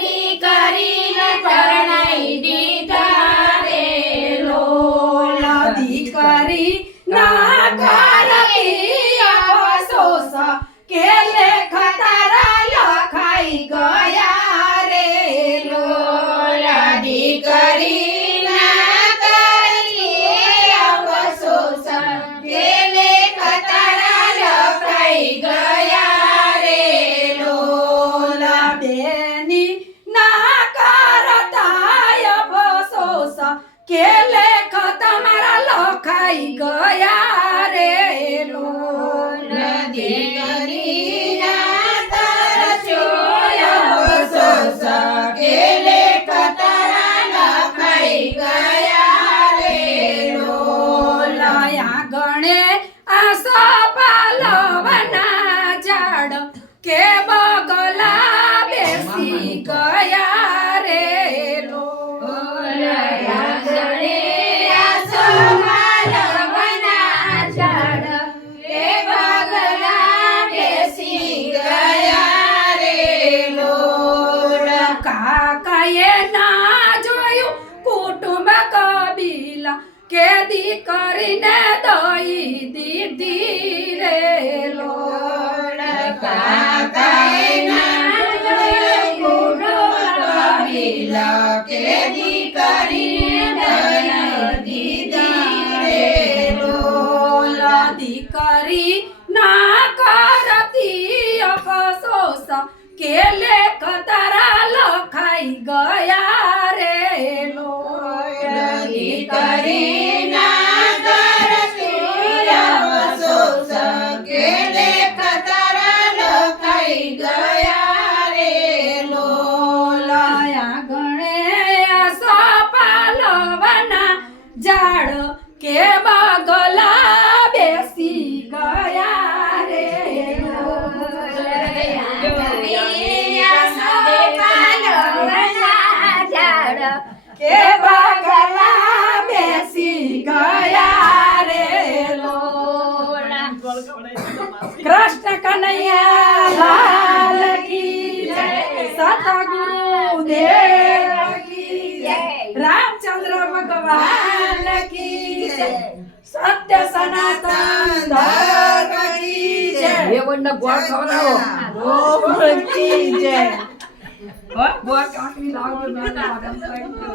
દીકરીને પરણાઈ દીધા રે લોલ દીકરી ના કરતી અફસોસ કે લેખ તારા લખાઈ ગયા રે લોલ દીકરી ના કરતી અફસોસ કે લેખ તારા લખાઈ ગયા રે લોલ બેની ના કરતા અફસોસ કે લેખ તમારા લખાઈ ગયા રે લોલ દીકરી ના કરશો અફસોસ કે લેખ તારા લખાઈ ગયા રે લોલ ગણે આસા પાલવના ઝાડ કે બગલા બેસી ગયા રે લોલ ગણે આસમાલવના ઝાડ કે બગલા બેસી ગયા રે લોલ કાકાએ ના જોયું કુટુંબ કબીલા કે દીકરીને દઈ દીધી રે લોલ કાકાએ ના જોયું કુટુંબ કબીલા કે દીકરીને દઈ દીધી રે લોલ દીકરી ના કરતી અફસોસ કે લેખ તારા લખાઈ ગયા રે લોલ દીકરી ના કરતી અફસોસ કે લેખ તારા લખાઈ ગયા રે લોલ ગણે સપાલવના ઝાડ કે બગલા બેસી ગયા રે કે બગલા બેસી ગયા રે લોલ કૃષ્ણ કનૈયા લાલ કી જય સતગુરુ દેવ કી જય રામચંદ્ર ભગવાન કી જય સત્ય સનાતન ધર્મ કી જય એવોના ગોળ ખવડાવો ગોળ કી જય ગોળ કાકડી લાવજો